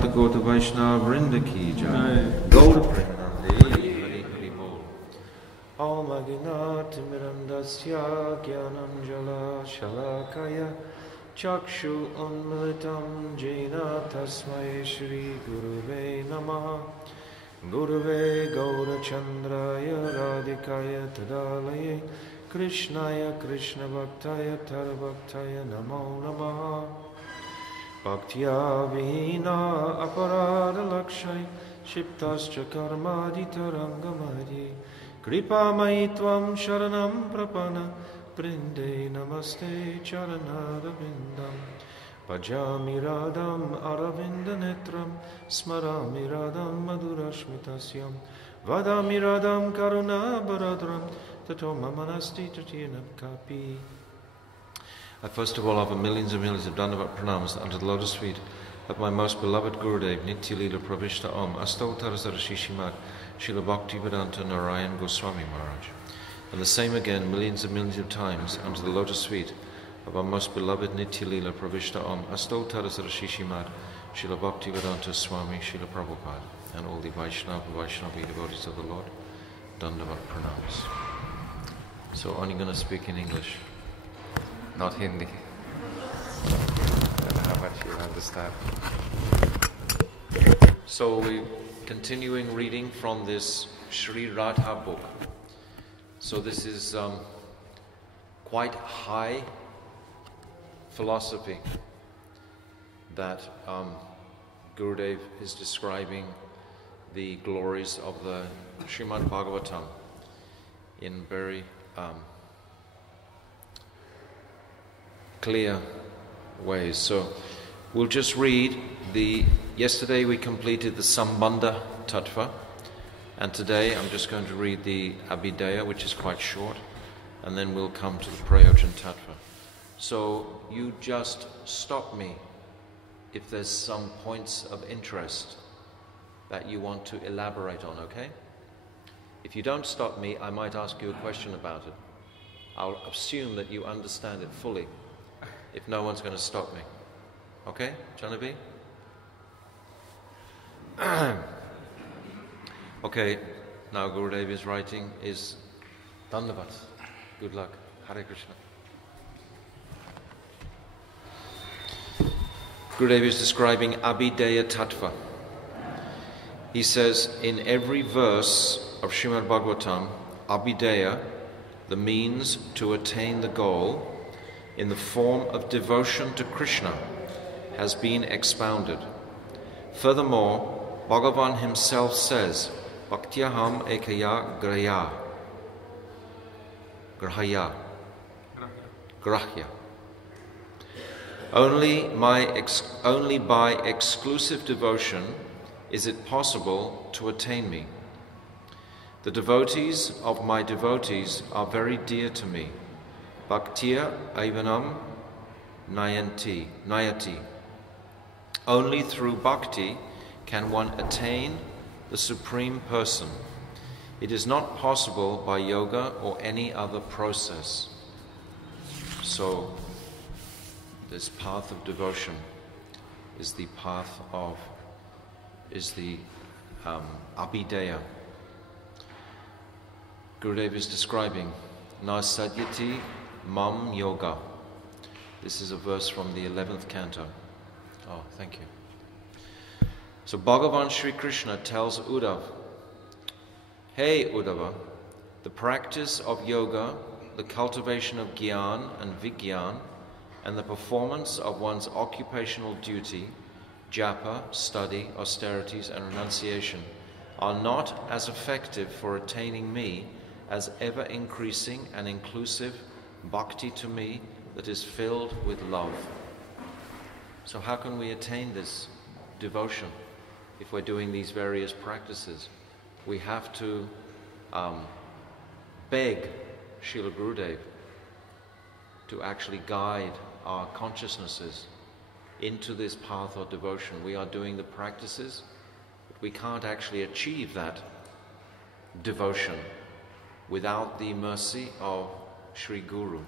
Bhaktisiddhanta Gauta Vaishnava Vrinda Ki Jai. Gauta Premanande Hari Hari Bol. Om Agnati Mirandasya Gyananjala Shalakaya Chakshu Unmilitam Jena Tasmai Shri Guruve Namaha. Guruve Gaura Chandraya Radhikaya Tadalaye Krishnaya Krishna Bhaktaya Tarabhaktaya Namo Namaha. Bhaktya Vihina Aparada Lakshay Shiptascha Karmadita Rangamari Kripa Maitvam Sharanam Prapana Brinde Namaste Charanara Vindam Bhajami Radham Aravinda Netram Smarami Radham Madhurashmitasyam Vadami Radham Karuna Baradram Tato Mamanasti Tatina Kapi. I first of all offer millions and millions of Dandavat pranams unto the lotus feet of my most beloved Gurudev, Nitya Leela Pravishta Om, Astottara Sarashishimat, Srila Bhaktivedanta Narayan Goswami Maharaj. And the same again millions and millions of times unto the lotus feet of our most beloved Nitya Leela Pravishta Om, Astottara Sarashishimat, Srila Bhaktivedanta Swami, Srila Prabhupada, and all the Vaishnavi devotees of the Lord, Dandavat pranams. So only going to speak in English. Not Hindi. I don't know how much you understand. So we're continuing reading from this Sri Radha book. So this is quite high philosophy that Gurudev is describing the glories of the Srimad Bhagavatam in very clear ways. So we'll just read yesterday we completed the Sambandha Tattva, and today I'm just going to read the Abhidheya, which is quite short, and then we'll come to the Prayojan Tattva. So you just stop me if there's some points of interest that you want to elaborate on, okay? If you don't stop me, I might ask you a question about it. I'll assume that you understand it fully if no one's going to stop me. Okay, Janabi? Okay, now Gurudev is writing is Dandavat. Good luck. Hare Krishna. Gurudev is describing Abhidheya Tattva. He says, in every verse of Srimad Bhagavatam, Abhidheya, the means to attain the goal, in the form of devotion to Krishna, has been expounded. Furthermore, Bhagavan himself says, Bhaktyaham ekaya grahya. Only by exclusive devotion is it possible to attain me. The devotees of my devotees are very dear to me. Bhaktya aivanam nayati. Only through bhakti can one attain the Supreme Person. It is not possible by yoga or any other process. So, this path of devotion is the path of, Abhidheya. Gurudev is describing Na sadyati mam yoga. This is a verse from the 11th canto. Oh, thank you. So Bhagavan Sri Krishna tells Uddhava, Hey Uddhava, the practice of yoga, the cultivation of jnana and vigyan, and the performance of one's occupational duty, japa, study, austerities, and renunciation, are not as effective for attaining me as ever-increasing and inclusive bhakti to me that is filled with love. So how can we attain this devotion if we're doing these various practices? We have to beg Srila Gurudev to actually guide our consciousnesses into this path of devotion. We are doing the practices, but we can't actually achieve that devotion without the mercy of Sri Guru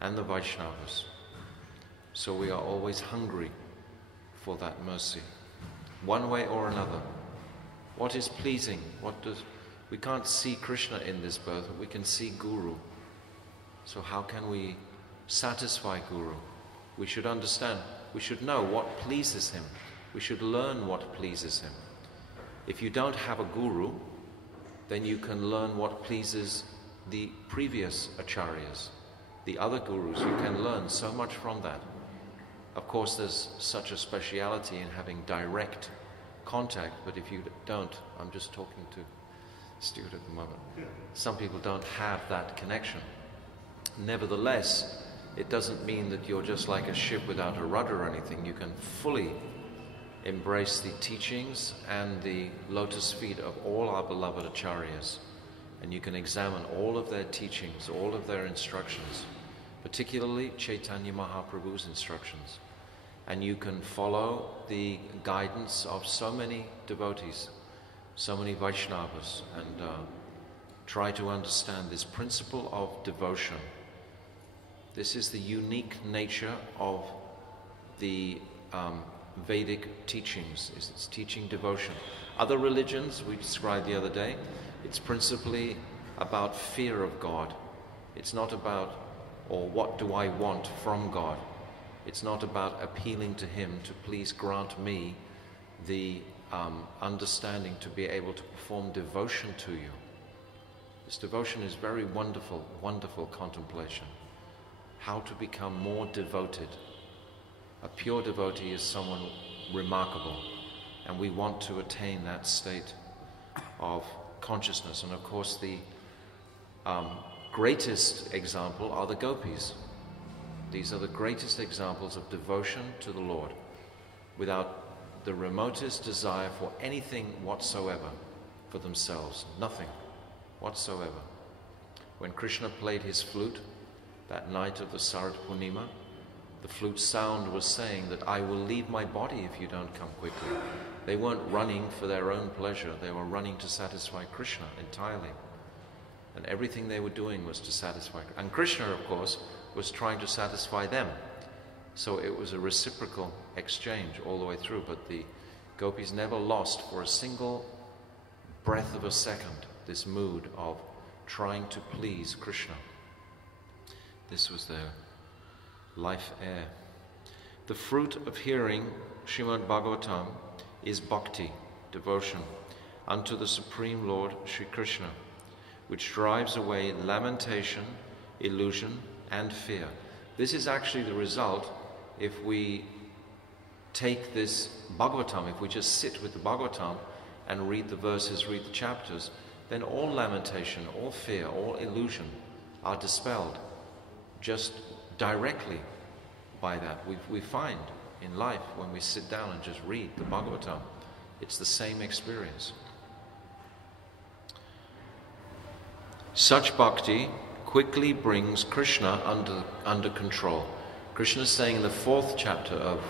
and the Vaishnavas. So we are always hungry for that mercy. one way or another. What is pleasing? We can't see Krishna in this birth, but we can see Guru. So how can we satisfy Guru? We should understand, we should know what pleases him. We should learn what pleases him. If you don't have a Guru, then you can learn what pleases the previous acharyas, the other gurus. You can learn so much from that. Of course, there's such a speciality in having direct contact, but if you don't, I'm just talking to Stuart at the moment. Some people don't have that connection. Nevertheless, it doesn't mean that you're just like a ship without a rudder or anything. You can fully embrace the teachings and the lotus feet of all our beloved acharyas, and you can examine all of their teachings, all of their instructions, particularly Chaitanya Mahaprabhu's instructions, and you can follow the guidance of so many devotees, so many Vaishnavas, and try to understand this principle of devotion. This is the unique nature of the Vedic teachings, is its teaching devotion. Other religions, we described the other day, it's principally about fear of God. It's not about, or what do I want from God. It's not about appealing to Him to please grant me the understanding to be able to perform devotion to you. This devotion is very wonderful, wonderful contemplation. How to become more devoted. A pure devotee is someone remarkable, and we want to attain that state of consciousness. And of course, the greatest example are the gopis. These are the greatest examples of devotion to the Lord, without the remotest desire for anything whatsoever for themselves, nothing whatsoever. When Krishna played his flute that night of the Sarat Purnima, the flute sound was saying that I will leave my body if you don't come quickly. They weren't running for their own pleasure, they were running to satisfy Krishna entirely. And everything they were doing was to satisfy. And Krishna, of course, was trying to satisfy them. So it was a reciprocal exchange all the way through, but the gopis never lost for a single breath of a second this mood of trying to please Krishna. This was their life air. The fruit of hearing Srimad Bhagavatam is bhakti, devotion, unto the Supreme Lord Sri Krishna, which drives away lamentation, illusion, and fear. This is actually the result if we take this Bhagavatam, if we just sit with the Bhagavatam and read the verses, read the chapters, then all lamentation, all fear, all illusion are dispelled just directly by that. We find in life when we sit down and just read the Bhagavatam, it's the same experience. Such bhakti quickly brings Krishna under control. Krishna is saying in the 4th chapter of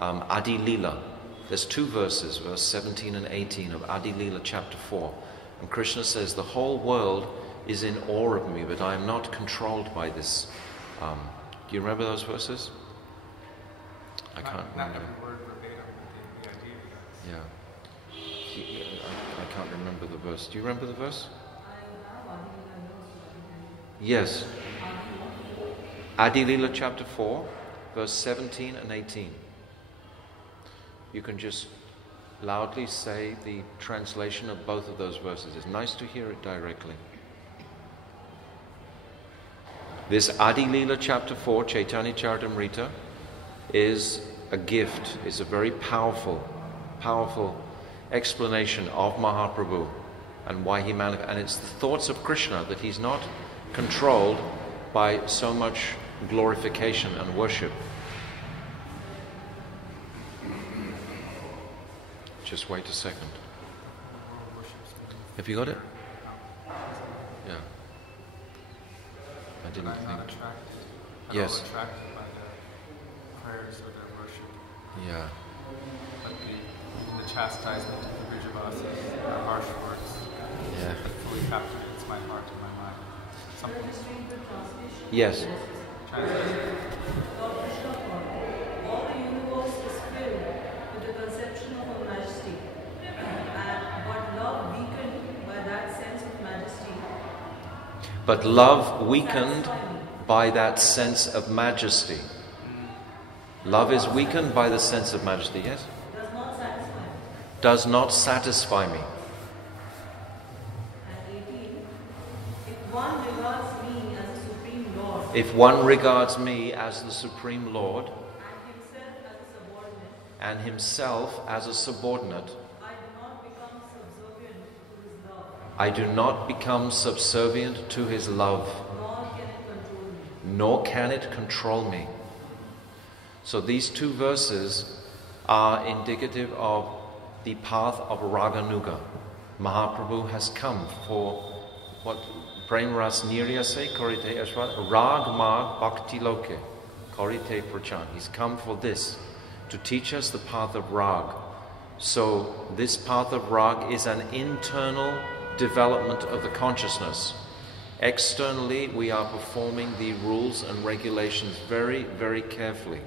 Adi Lila, there's 2 verses, verse 17 and 18 of Adi Lila chapter 4. And Krishna says, the whole world is in awe of me, but I am not controlled by this. Do you remember those verses? I can't remember. Not every word verbatim, but the idea, yes. Yeah. I can't remember the verse. Do you remember the verse? Yes. Adi Lila chapter 4, verse 17 and 18. You can just loudly say the translation of both of those verses. It's nice to hear it directly. This Adi Lila chapter 4, Chaitanya Charitamrita, is a gift, is a very powerful, powerful explanation of Mahaprabhu and why he manifested. And it's the thoughts of Krishna that he's not controlled by so much glorification and worship. Just wait a second. Have you got it? Yeah. I didn't think. Not attracted. Yes. Attracted by the prayers or their worship. Yeah. But the chastisement of the Vrijavasis, the harsh words, Yeah. fully captivates my heart and my mind. Something. Yes. Translation. All the universe is filled with the conception of a But love weakened by that sense of majesty. Love is weakened by the sense of majesty, yes? Does not satisfy me. Does not satisfy me. And 18, if one regards me as a supreme Lord, If one regards me as the Supreme Lord and himself as a subordinate, and himself as a subordinate, I do not become subservient to his love, I do not become subservient to his love, nor can it control me. nor can it control me. So these two verses are indicative of the path of Raganuga. Mahaprabhu has come for what Prem Ras Nirya say, Korite Ashwat, Rag Mag Bhakti Loke, Korite Prachan. He's come for this, to teach us the path of Rag. So this path of Rag is an internal development of the consciousness. Externally, we are performing the rules and regulations very, very carefully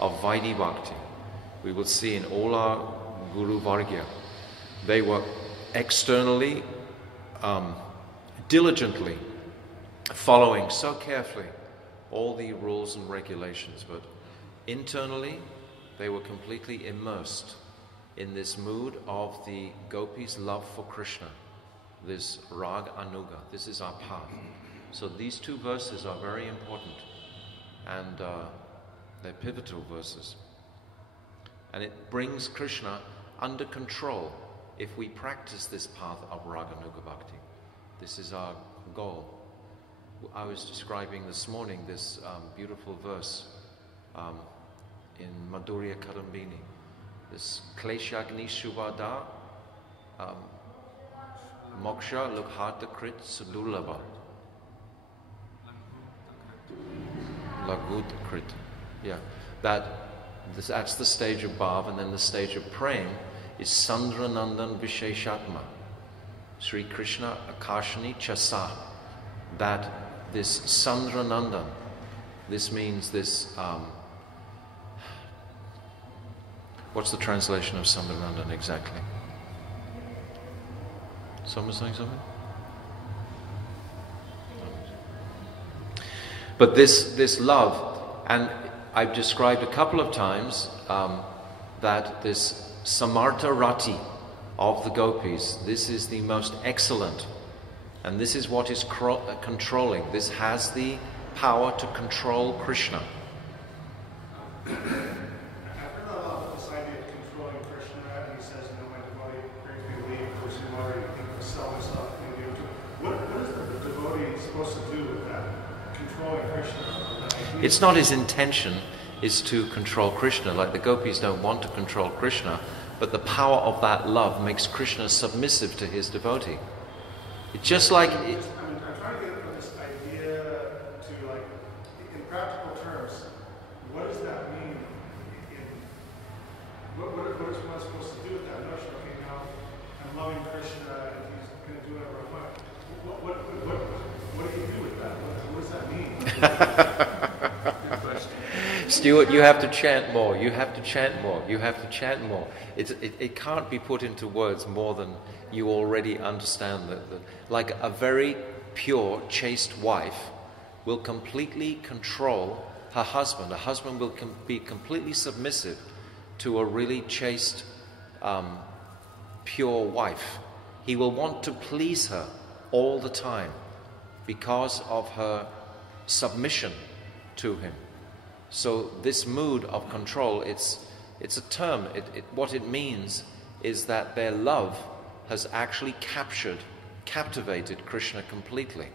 of Vaidhi Bhakti. We will see in all our Guru Vargya, they were externally, diligently following so carefully all the rules and regulations, but internally they were completely immersed in this mood of the gopis' love for Krishna, this Rag Anuga. This is our path. So these two verses are very important, and they're pivotal verses. And it brings Krishna under control if we practice this path of Raganuga Bhakti. This is our goal. I was describing this morning this beautiful verse in Madhurya Kadambini. This Kleshagni Shubhada Moksha Lukharta Krit Sudulaba. Lagut Krit. Yeah. That's the stage of bhav, and then the stage of prem is Sandranandan Visheshatma. Sri Krishna Akashani Chasa. That this Sandranandan, this means this, what's the translation of Sandranandan exactly? Someone saying something? But this love, and I've described a couple of times that this Samartha Rati of the gopis, this is the most excellent, and this is what is controlling. This has the power to control Krishna. I've heard a lot of this idea of controlling Krishna, and he says, my devotee brings me leave for some more, you can sell myself and give to. What is the devotee supposed to do with that? Controlling Krishna? It's not his intention is to control Krishna, like the gopis don't want to control Krishna, but the power of that love makes Krishna submissive to his devotee. It's just like... I'm trying to get from this idea to, like, in practical terms, what does that mean? What is one supposed to do with that notion? Okay, now I'm loving Krishna and he's going to do whatever I want. What do you do with that? What does that mean? Good question. Stuart, you have to chant more. You have to chant more. You have to chant more. It can't be put into words more than you already understand. Like a very pure, chaste wife will completely control her husband. A husband will be completely submissive to a really chaste, pure wife. He will want to please her all the time because of her submission to him. So this mood of control, it's a term. What it means is that their love has actually captivated Krishna completely.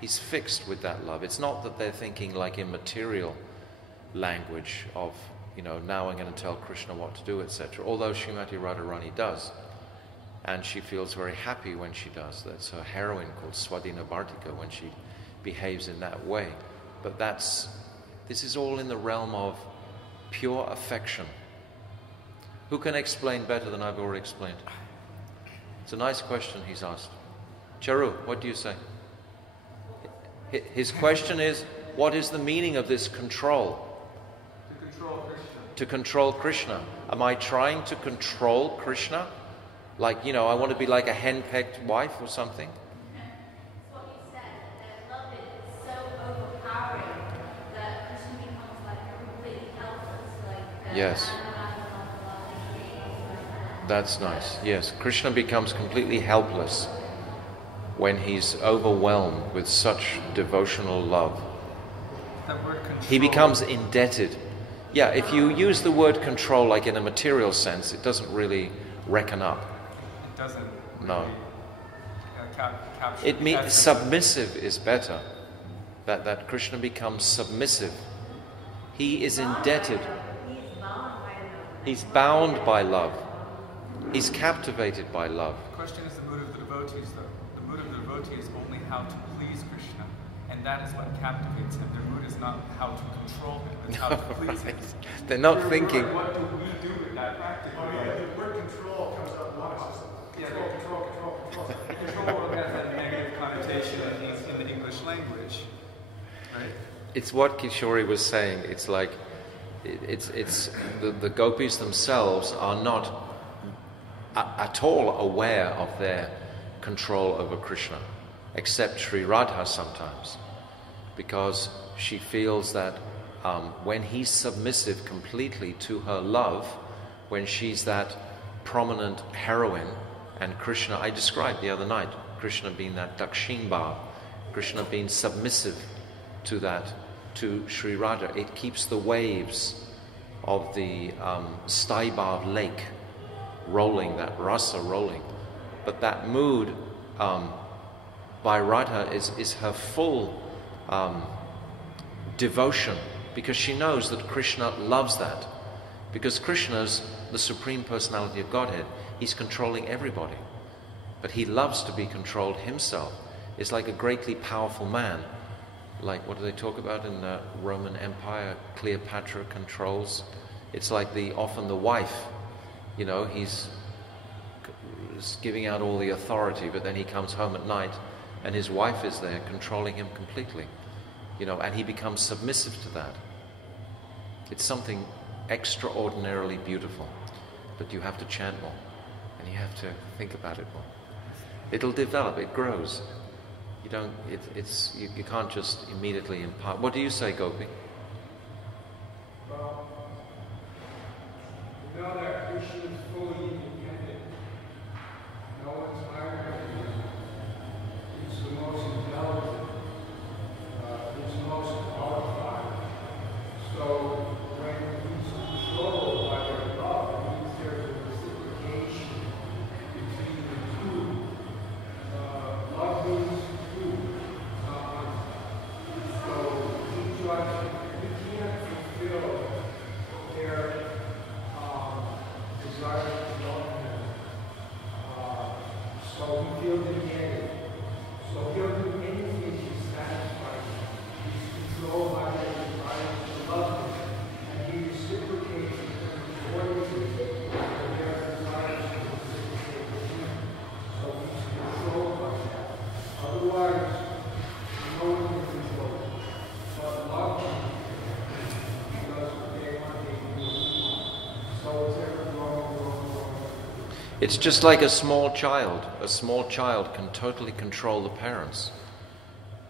He's fixed with that love. It's not that they're thinking like in material language of, now I'm going to tell Krishna what to do, etc. Although Srimati Radharani does. And she feels very happy when she does. That's her heroine called Swadhina Bhartika when she behaves in that way. But this is all in the realm of pure affection. Who can explain better than I've already explained? It's a nice question he's asked. Charu, what do you say? His question is, what is the meaning of this control? To control Krishna. To control Krishna. Am I trying to control Krishna? Like, I want to be like a hen-pecked wife or something? So Yes. That's nice. Yes. Krishna becomes completely helpless when he's overwhelmed with such devotional love. That word control. He becomes indebted. Yeah, if you use the word control like in a material sense, it doesn't really reckon up. It doesn't. No. Really, capture It the means essence. submissive is better. That Krishna becomes submissive. He is indebted. He is bound by love. He's bound by love. He's captivated by love. The question is the mood of the devotees, though. The mood of the devotee is only how to please Krishna, and that is what captivates him. Their mood is not how to control him, it's how to please him. They're not thinking. What do we do with that practically? Oh, yeah, the word control comes up once. Yeah, Control. control has that negative connotation in the English language, right? It's what Kishori was saying. It's like, it's the gopis themselves are not at all aware of their control over Krishna, except Sri Radha sometimes, because she feels that when he's submissive completely to her love, when she's that prominent heroine, and Krishna, I described the other night, Krishna being that Dakshinbhav, Krishna being submissive to that, to Sri Radha, it keeps the waves of the Staibhav lake rolling, that rasa rolling. But that mood by Radha is her full devotion, because she knows that Krishna loves that. Because Krishna's the Supreme Personality of Godhead. He's controlling everybody. But he loves to be controlled himself. It's like a greatly powerful man. Like, what do they talk about in the Roman Empire? Cleopatra controls. It's like often the wife, he's giving out all the authority, but then he comes home at night and his wife is there controlling him completely, and he becomes submissive to that. It's something extraordinarily beautiful, but you have to chant more and you have to think about it more. It'll develop, it grows. You can't just immediately impart. What do you say, Gopi? Well, we know that Krishna is fully independent. No one's higher than him. He's the most intelligent. He's the most qualified. So when he's controlled by their love, it means there's a reciprocation between the two. Love means two. So we can't fulfill their desire to love him. So we feel indebted. So he'll do anything to satisfy him. He's controlled by their desire to love him. And he reciprocates accordingly to their desire to reciprocate with him. So he's controlled by that. Otherwise, no one can control him. But love him because they want to do. So it's ever growing. It's just like a small child. A small child can totally control the parents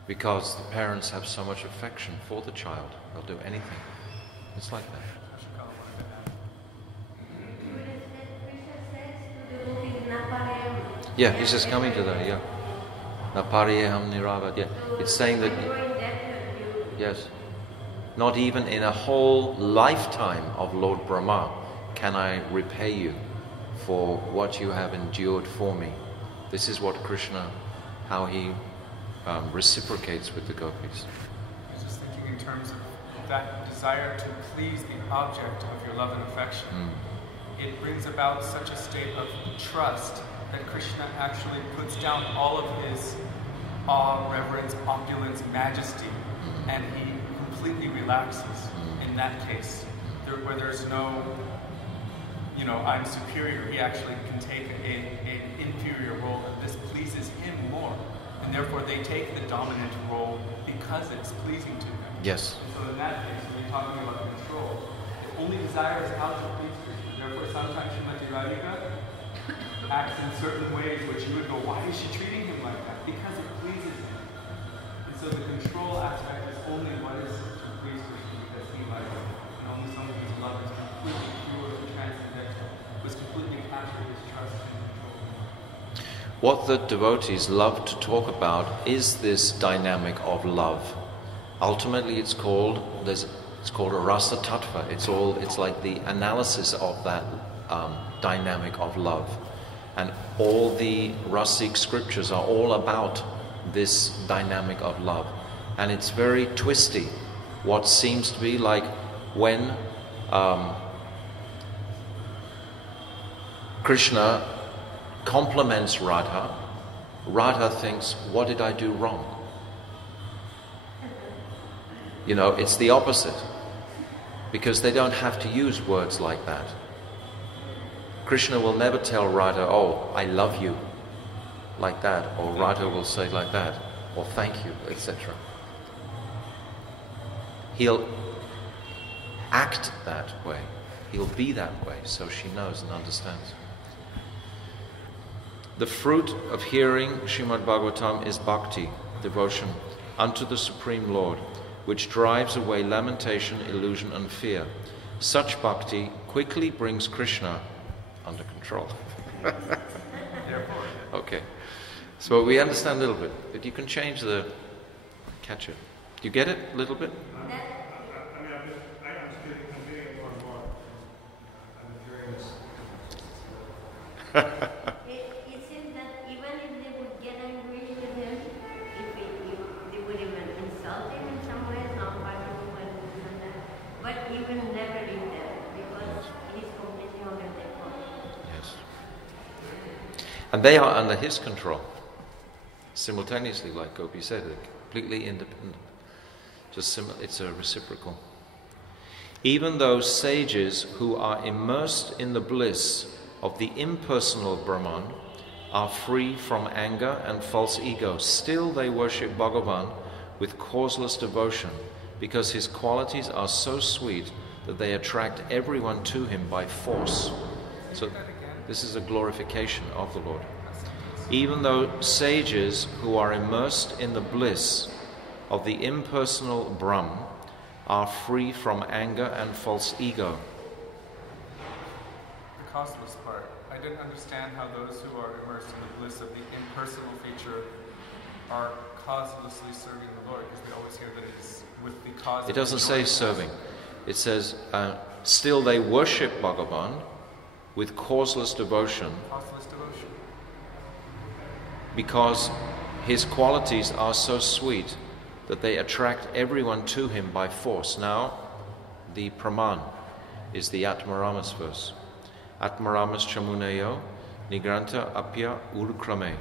because the parents have so much affection for the child. They'll do anything. It's like that. Yeah, he's just coming to that, yeah. Napariyeham niravad, yeah. It's saying that, yes, not even in a whole lifetime of Lord Brahma can I repay you for what you have endured for me. This is what Krishna, how he reciprocates with the gopis. I was just thinking in terms of that desire to please the object of your love and affection. It brings about such a state of trust that Krishna actually puts down all of his awe, reverence, opulence, majesty, and he completely relaxes in that case. Where there's no, I'm superior, he actually can take an inferior role, and this pleases him more. And therefore they take the dominant role because it's pleasing to them. Yes. And so in that case, when you're talking about control, the only desire is how to please Krishna. Therefore sometimes Srimati Radhika acts in certain ways which you would go, why is she treating him like that? Because it pleases him. And so the control aspect is only what is to please Krishna because he likes it. And only someone whose love is completely was completely captured his trust and control. What the devotees love to talk about is this dynamic of love. Ultimately, it's called a rasa tattva. It's like the analysis of that dynamic of love, and all the rasic scriptures are all about this dynamic of love, and it's very twisty. What seems to be like when Krishna compliments Radha, Radha thinks, "What did I do wrong?" You know, it's the opposite, because they don't have to use words like that. Krishna will never tell Radha, "Oh, I love you," like that, or Radha will say like that, or "Thank you," etc. He'll act that way. He'll be that way, so she knows and understands. The fruit of hearing Srimad Bhagavatam is bhakti, devotion unto the Supreme Lord, which drives away lamentation, illusion, and fear. Such bhakti quickly brings Krishna under control. Okay. So we understand a little bit, but you can change the catch it. Do you get it a little bit? I'm getting more and more. I'm hearing this. It seems that even if they would get angry with him, if they would even insult him in some ways, not by and that, but he will never leave them because he's completely under their control. Yes. And they are under his control. Simultaneously, like Gopi said, they're completely independent. It's a reciprocal. Even those sages who are immersed in the bliss of the impersonal Brahman are free from anger and false ego. Still they worship Bhagavan with causeless devotion, because his qualities are so sweet that they attract everyone to him by force. So this is a glorification of the Lord. Even though sages who are immersed in the bliss of the impersonal Brahm are free from anger and false ego. The causeless part. I didn't understand how those who are immersed in the bliss of the impersonal feature are causelessly serving the Lord, because we always hear that it is with the cause. It doesn't say serving. It says, still they worship Bhagavan with causeless devotion. Causeless devotion. Because his qualities are so sweet that they attract everyone to him by force. Now, the Praman is the Atmaramas verse. Atmaramas chamuneyo nigranta apya urukrame.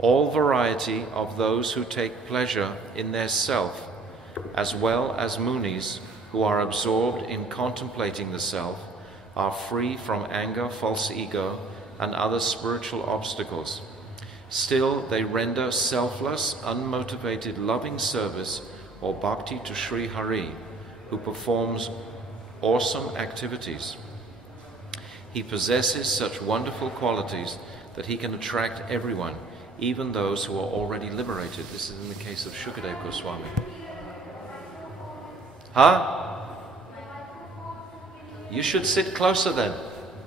All variety of those who take pleasure in their self, as well as munis who are absorbed in contemplating the self, are free from anger, false ego, and other spiritual obstacles. Still, they render selfless, unmotivated, loving service or bhakti to Sri Hari, who performs awesome activities. He possesses such wonderful qualities that he can attract everyone, even those who are already liberated. This is in the case of Shukadeva Goswami. Huh? You should sit closer then.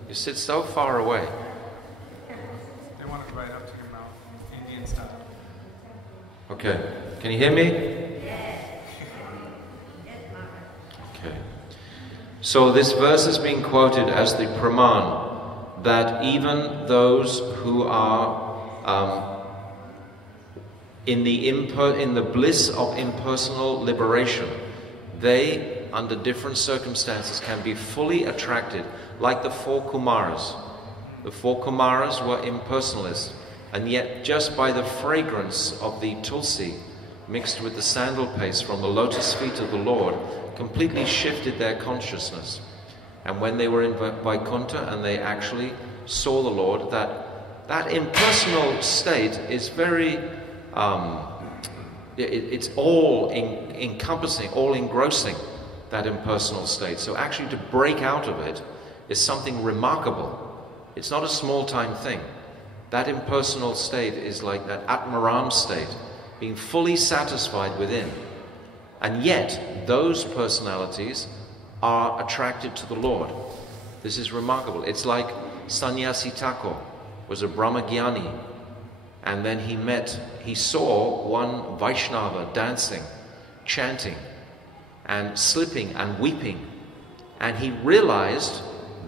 You sit so far away. They want it right up to your mouth, Indian style. Okay. Can you hear me? Okay. So this verse is being quoted as the Praman, that even those who are in the bliss of impersonal liberation, they, under different circumstances, can be fully attracted, like the four Kumaras. The four Kumaras were impersonalists, and yet just by the fragrance of the tulsi mixed with the sandal paste from the lotus feet of the Lord completely shifted their consciousness. And when they were in Vaikuntha and they actually saw the Lord, that impersonal state is very it's all encompassing, all engrossing, that impersonal state. So actually to break out of it is something remarkable. It's not a small-time thing. That impersonal state is like that Atmaram state, being fully satisfied within. And yet, those personalities are attracted to the Lord. This is remarkable. It's like Sannyasi Thakur was a Brahmagyani, and then he saw one Vaishnava dancing, chanting, and slipping and weeping, and he realized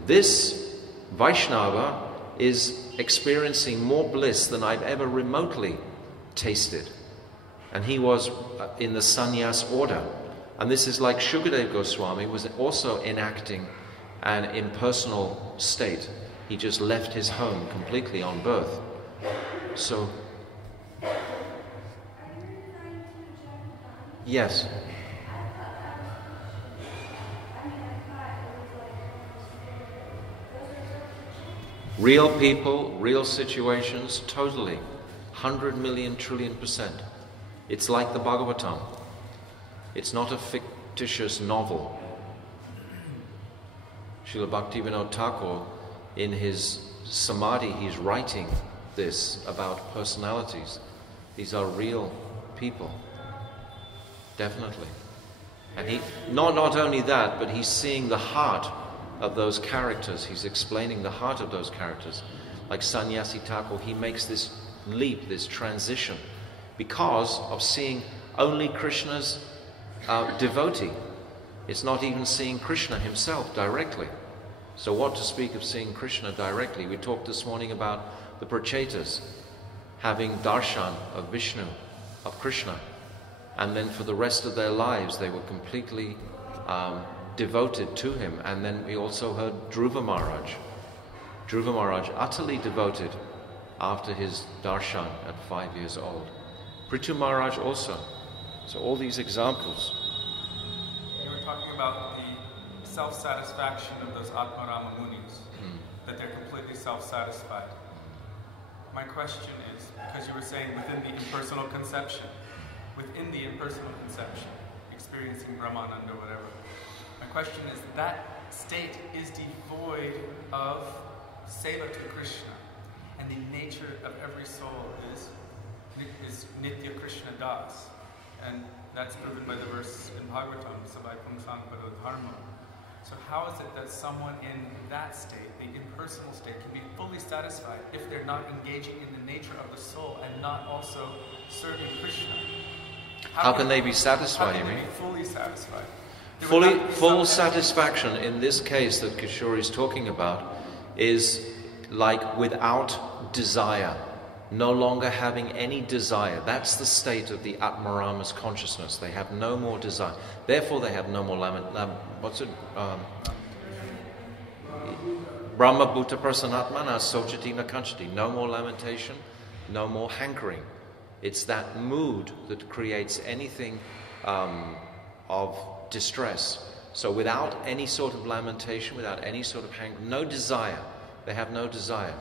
this Vaishnava is experiencing more bliss than I've ever remotely tasted. And he was in the sannyas order. And this is like Shukadeva Goswami was also enacting an impersonal state. He just left his home completely on birth. So, yes. Real people, real situations, totally. 100 million trillion %. It's like the Bhagavatam. It's not a fictitious novel. Srila Bhaktivinoda Thakur, in his Samadhi, he's writing this about personalities. These are real people. Definitely. And he, not only that, but he's seeing the heart of those characters. He's explaining the heart of those characters. Like Sannyasi Thakur, he makes this leap, this transition, because of seeing only Krishna's devotee. It's not even seeing Krishna himself directly. So what to speak of seeing Krishna directly? We talked this morning about the Prachetas having darshan of Vishnu, of Krishna, and then for the rest of their lives they were completely devoted to him. And then we also heard Dhruva Maharaj. Dhruva Maharaj utterly devoted after his darshan at 5 years old. Prithu Maharaj also. So all these examples. You were talking about the self-satisfaction of those Atmarama Munis, that they're completely self-satisfied. My question is, because you were saying within the impersonal conception, experiencing Brahmananda or whatever, my question is, that state is devoid of seva to Krishna, and the nature of every soul is Nitya Krishna Das, and that's proven by the verse in Bhagavatam, Sabai Pumsang Pado Dharma. So how is it that someone in that state, the impersonal state, can be fully satisfied if they're not engaging in the nature of the soul and not also serving Krishna? How can they be satisfied, you mean? How can they be fully satisfied? Full satisfaction in this case that Kishore is talking about is like without desire, no longer having any desire. That's the state of the Atmarama's consciousness. They have no more desire. Therefore, they have no more Brahma Bhuta Prasanatmana Sochati Nakanchati. No more lamentation, no more hankering. It's that mood that creates anything of distress. So without any sort of lamentation, without any sort of no desire, they have no desire.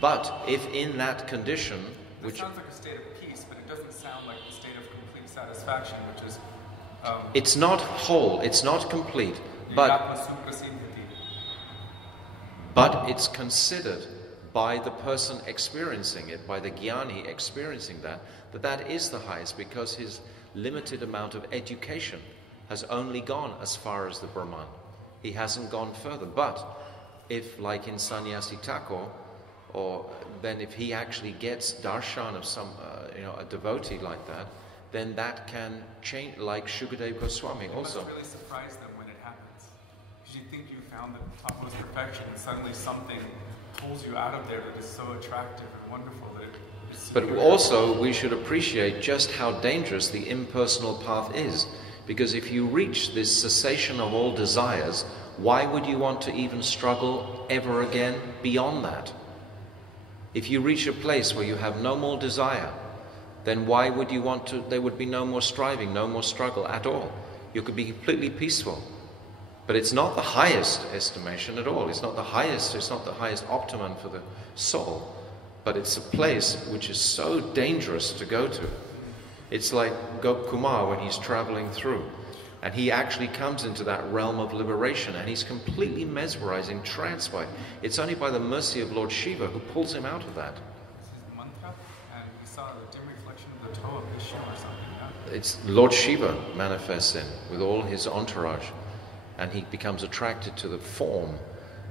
But if in that condition, which sounds like a state of peace, but it doesn't sound like the state of complete satisfaction, which is it's not whole, it's not complete, but it's considered by the person experiencing it, by the jnani experiencing that is the highest, because his limited amount of education has only gone as far as the Brahman. He hasn't gone further. But if, like in Sannyasi Thakur, or then if he actually gets darshan of some, a devotee like that, then that can change, like Shukadeva Goswami also. It must really surprise them when it happens. Because you think you found the utmost perfection, and suddenly something pulls you out of there that is so attractive and wonderful that it is. But also, we should appreciate just how dangerous the impersonal path is. Because if you reach this cessation of all desires, why would you want to even struggle ever again beyond that? If you reach a place where you have no more desire, then why would you want to? There would be no more striving, no more struggle at all. You could be completely peaceful. But it's not the highest estimation at all. It's not the highest optimum for the soul. But it's a place which is so dangerous to go to. It's like Gop Kumar when he's traveling through. And he actually comes into that realm of liberation, and he's completely mesmerizing, tranced by it. It's only by the mercy of Lord Shiva who pulls him out of that. This is mantra, and we saw the dim reflection of the toe of Vishnu or something. Yeah? It's Lord Shiva manifests in with all his entourage. and he becomes attracted to the form.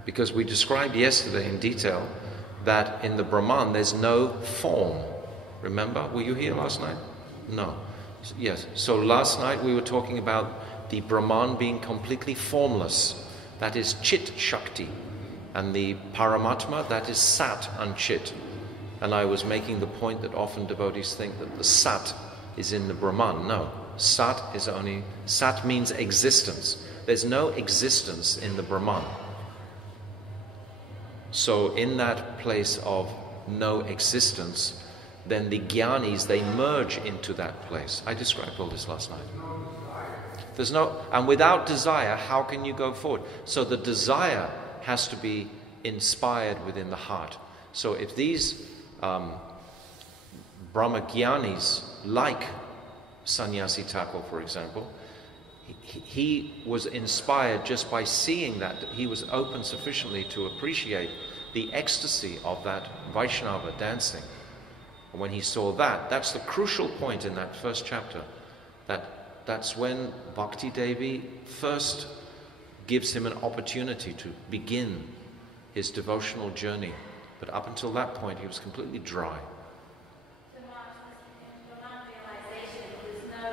Because we described yesterday in detail that in the Brahman there's no form. Remember? Were you here last night? No. Yes. So last night we were talking about the Brahman being completely formless. That is Chit Shakti. And the Paramatma, that is Sat and Chit. And I was making the point that often devotees think that the Sat is in the Brahman. No. Sat means existence. There's no existence in the Brahman. So in that place of no existence, then the Jnanis, they merge into that place. I described all this last night. And without desire, how can you go forward? So the desire has to be inspired within the heart. So if these Brahmagyanis, like Sannyasi Thakur, for example, he was inspired just by seeing that. He was open sufficiently to appreciate the ecstasy of that Vaishnava dancing. And when he saw that, that's the crucial point in that first chapter. That's when Bhakti Devi first gives him an opportunity to begin his devotional journey. But up until that point, he was completely dry. So much in Brahman realization, there's no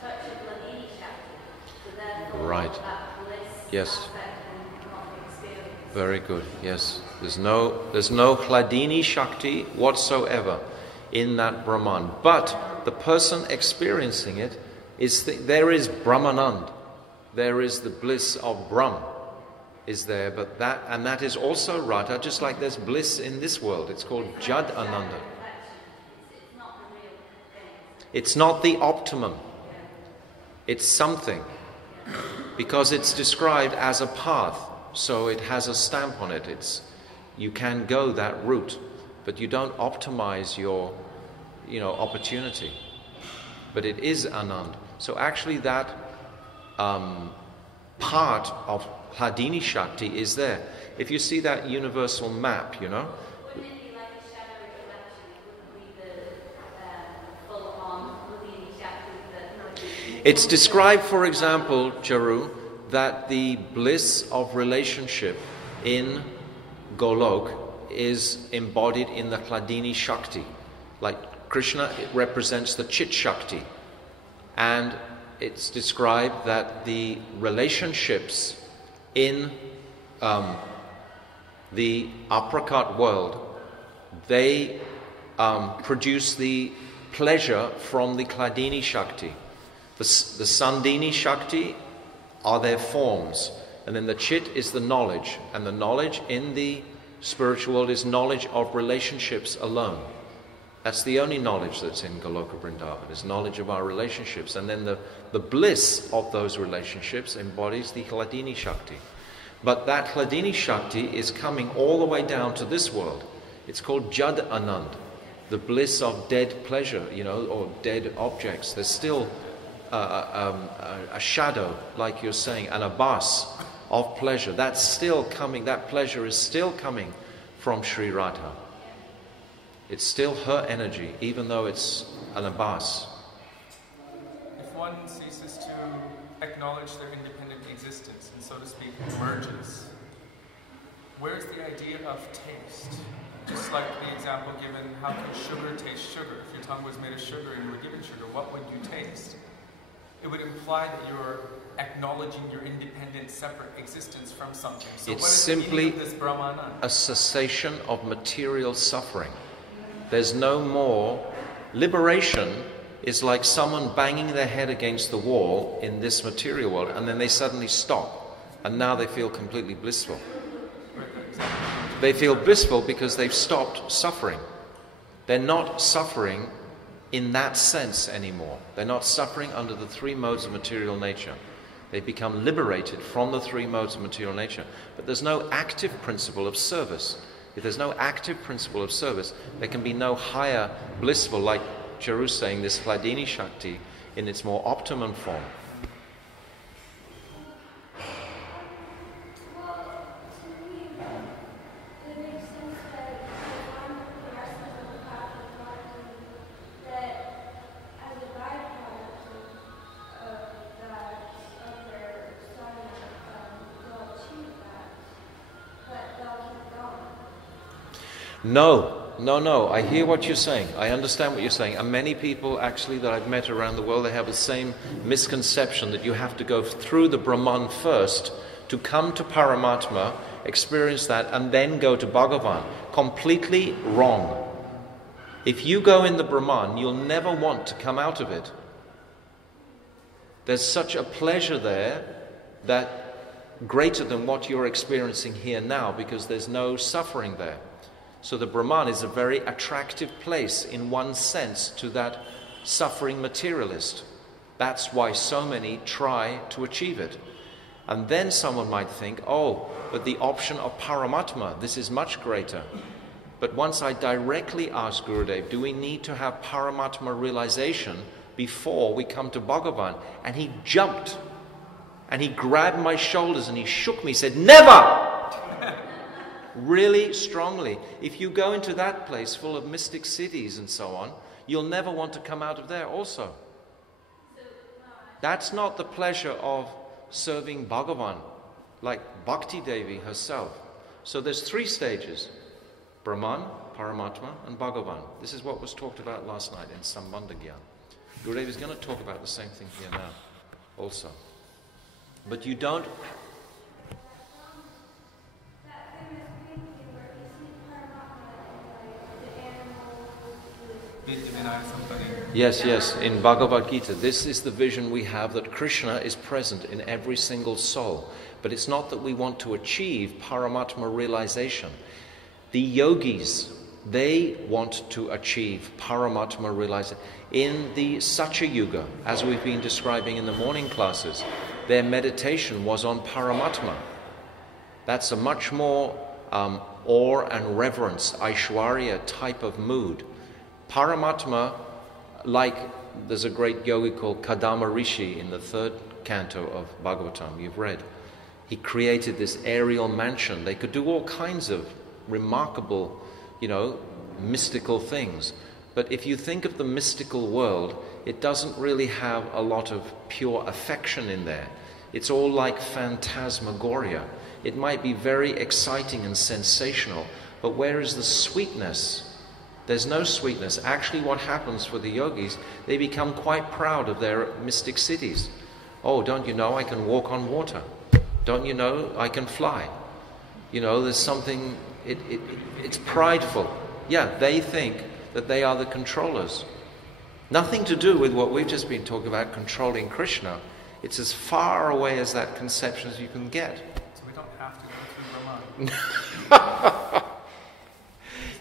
touch of Hladini Shakti. So therefore, Right. that bliss Yes. aspect will not be experienced. Very good, yes. There's no Hladini Shakti whatsoever in that Brahman. But the person experiencing it there is Brahmanand. There is the bliss of Brahm is there, but that is also Radha, just like there's bliss in this world. It's called Jad Ananda. It's not the real thing. It's not the optimum. It's something. Because it's described as a path, so it has a stamp on it. You can go that route, but you don't optimize your opportunity. But it is Anand. So actually that part of Hladini Shakti is there. If you see that universal map, Wouldn't it be like a shadow reflection? It wouldn't be the full-on Hladini Shakti that... it's described, for example, Charu, that the bliss of relationship in Golok is embodied in the Hladini Shakti. Like Krishna, it represents the Chit Shakti. And it's described that the relationships in the apricot world, they produce the pleasure from the Hladini Shakti. The Sandini Shakti are their forms, and then the Chit is the knowledge, and the knowledge in the spiritual world is knowledge of relationships alone. That's the only knowledge that's in Goloka Vrindavan, is knowledge of our relationships. And then the bliss of those relationships embodies the Hladini Shakti. But that Hladini Shakti is coming all the way down to this world. It's called Jad Anand, the bliss of dead pleasure, or dead objects. There's still a shadow, like you're saying, an abhas of pleasure. That's still coming, that pleasure is still coming from Sri Radha. It's still her energy, even though it's an abhas. If one ceases to acknowledge their independent existence and, so to speak, merges, where's the idea of taste? Just like the example given, how can sugar taste sugar? If your tongue was made of sugar and you were given sugar, what would you taste? It would imply that you're acknowledging your independent, separate existence from something. So It's what is simply the meaning of this Brahmanand? a cessation of material suffering. There's no more. Liberation is like someone banging their head against the wall in this material world, and then they suddenly stop, and now they feel completely blissful. They feel blissful because they've stopped suffering. They're not suffering in that sense anymore. They're not suffering under the three modes of material nature. They've become liberated from the three modes of material nature. But there's no active principle of service. If there's no active principle of service, there can be no higher blissful, like Charu saying, this Hladini Shakti in its more optimum form. No. I hear what you're saying. I understand what you're saying. And many people actually that I've met around the world, they have the same misconception that you have to go through the Brahman first to come to Paramatma, experience that, and then go to Bhagavan. Completely wrong. If you go in the Brahman, you'll never want to come out of it. There's such a pleasure there that greater than what you're experiencing here now, because there's no suffering there. So the Brahman is a very attractive place in one sense to that suffering materialist. That's why so many try to achieve it. And then someone might think, oh, but the option of Paramatma, this is much greater. But once I directly asked Gurudev, do we need to have Paramatma realization before we come to Bhagavan? And he jumped and he grabbed my shoulders and he shook me, said, never! Really strongly. If you go into that place full of mystic cities and so on, you'll never want to come out of there also. That's not the pleasure of serving Bhagavan, like Bhakti Devi herself. So there's 3 stages: Brahman, Paramatma, and Bhagavan. This is what was talked about last night in Sambandha Gyan. Gurudev is going to talk about the same thing here now also. But you don't... Yes, in Bhagavad Gita, this is the vision we have, that Krishna is present in every single soul. But it's not that we want to achieve Paramatma realization. The yogis, they want to achieve Paramatma realization. In the Satya Yuga, as we've been describing in the morning classes, their meditation was on Paramatma. That's a much more awe and reverence, Aishwarya type of mood. Paramatma, like there's a great yogi called Kadama Rishi in the 3rd canto of Bhagavatam, you've read. He created this aerial mansion. They could do all kinds of remarkable, mystical things. But if you think of the mystical world, it doesn't really have a lot of pure affection in there. It's all like phantasmagoria. It might be very exciting and sensational, but where is the sweetness? There's no sweetness. Actually, what happens for the yogis, they become quite proud of their mystic cities. Oh, don't you know I can walk on water? Don't you know I can fly? There's something, it's prideful. Yeah, they think that they are the controllers. Nothing to do with what we've just been talking about, controlling Krishna. It's as far away as that conception as you can get. So we don't have to go through Brahman.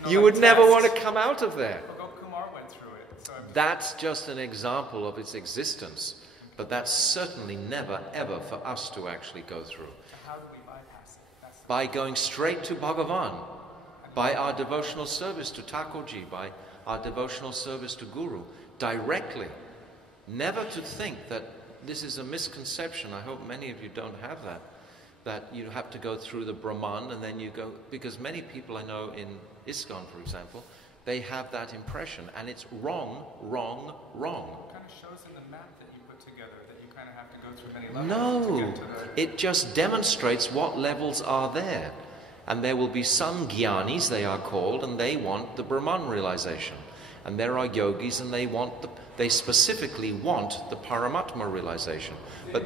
You would never want to come out of there. Kumar went through it. So That's just an example of its existence. But that's certainly never, ever for us to actually go through. how do we bypass it? By going straight to Bhagavan, by our devotional service to Thakurji, by our devotional service to Guru, directly. Never to think that this is a misconception. I hope many of you don't have that you have to go through the Brahman and then you go, because many people I know in ISKCON, for example, they have that impression, and it's wrong. It kind of shows in the map that you put together that you kind of have to go through many levels to No, get to the... it just demonstrates what levels are there. And there will be some jnanis, they are called, and they want the Brahman realization. And there are yogis, and they specifically want the Paramatma realization. But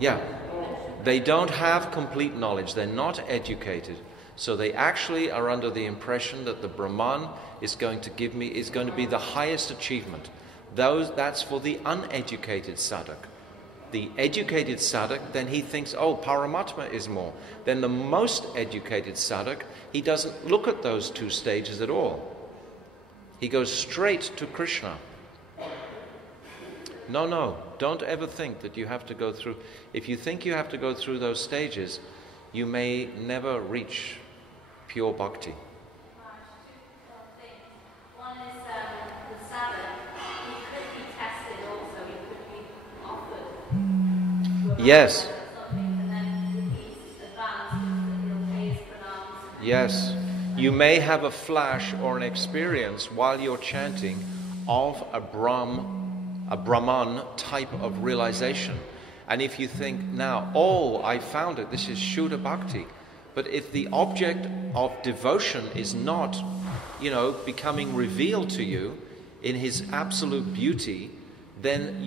yeah, they don't have complete knowledge. They're not educated. So they actually are under the impression that the Brahman is going to be the highest achievement. That's for the uneducated sadhak. The educated sadhak, then he thinks, oh, Paramatma is more. Then the most educated sadhak, he doesn't look at those 2 stages at all. He goes straight to Krishna. No, don't ever think that you have to go through. If you think you have to go through those stages, you may never reach pure bhakti. One is the sadhak. He could be tested also. He could be offered. Yes. And then he's advanced, he'll pay his pranams. Yes. You may have a flash or an experience while you're chanting of a Brahman type of realization. And if you think now, oh, I found it, this is Shuddha Bhakti, But if the object of devotion is not, becoming revealed to you in his absolute beauty, then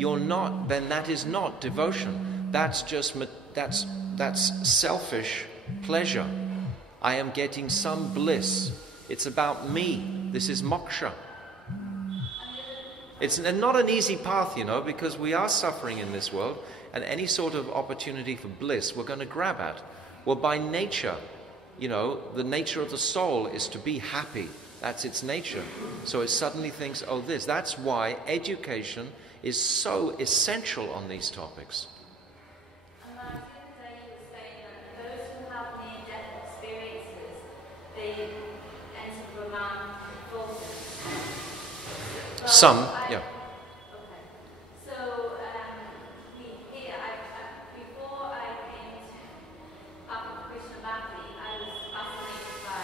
that is not devotion. That's selfish pleasure. I am getting some bliss. It's about me. This is moksha. It's not an easy path, because we are suffering in this world, and any sort of opportunity for bliss we're going to grab at. Well, by nature, the nature of the soul is to be happy. That's its nature. So it suddenly thinks, this. That's why education is so essential on these topics. And I think that you were saying that those who have near-death experiences, they enter Brahman fully. Some, yeah. Okay. So here, before I came up with Krishna Bhakti, I was fascinated by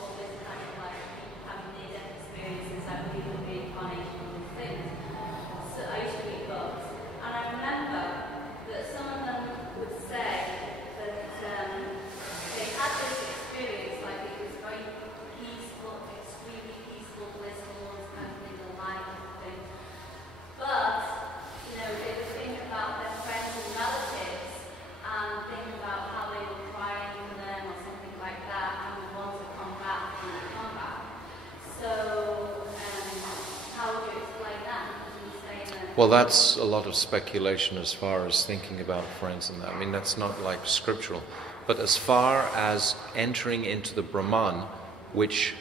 all this kind of like having near-death experiences. I believe in reincarnation and these things. So I used to read books, and I remember that some of them would say that they had this experience, like it was very peaceful, extremely peaceful, blissful, this kind of thing, the light thing. But, they would think about their friends and relatives and think about how they were crying for them or something like that, and would want to come back and come back. So, how would you explain that? Would you say that? Well, that's a lot of speculation as far as thinking about friends and that. I mean, that's not like scriptural. But as far as entering into the Brahman, which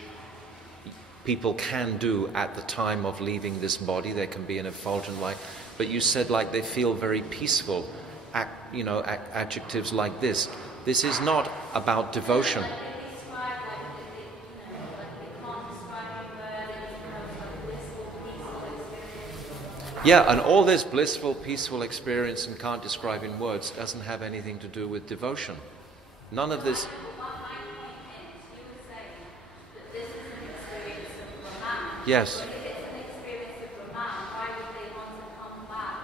people can do at the time of leaving this body, they can be an effulgent light. But you said like they feel very peaceful, adjectives like this. This is not about devotion. Like they describe, they can't describe in words, they just have like blissful, peaceful experience. Yeah, and all this blissful, peaceful experience and can't describe in words doesn't have anything to do with devotion. None of this. My point is, you were saying that this is an experience of Brahman. Yes. But if it's an experience of Brahman, why would they want to come back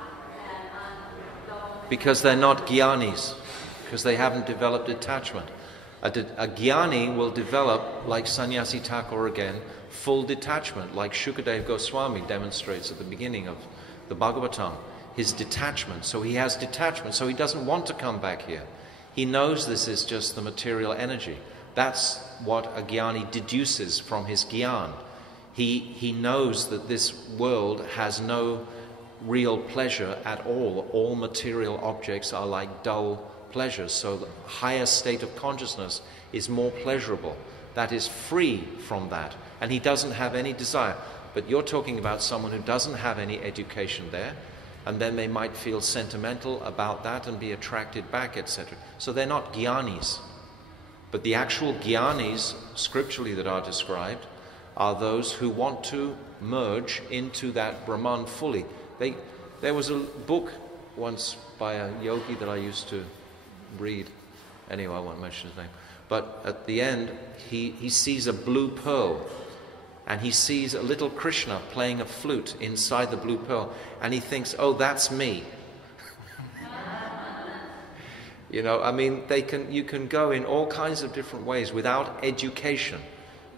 and go on? Because they're not jnanis, because they haven't developed detachment. A jnani will develop, like Sannyasi Thakur again, full detachment, like Shukadev Goswami demonstrates at the beginning of the Bhagavatam. His detachment. So he has detachment, so he doesn't want to come back here. He knows this is just the material energy. That's what a jnani deduces from his jnana. He knows that this world has no real pleasure at all. All material objects are like dull pleasures. So the higher state of consciousness is more pleasurable. That is free from that. And he doesn't have any desire. But you're talking about someone who doesn't have any education there, and then they might feel sentimental about that and be attracted back, etc. So they're not jnanis. But the actual jnanis, scripturally that are described, are those who want to merge into that Brahman fully. There was a book once by a yogi that I used to read. Anyway, I won't mention his name. But at the end, he sees a blue pearl. And he sees a little Krishna playing a flute inside the blue pearl. And he thinks, that's me. You can go in all kinds of different ways without education.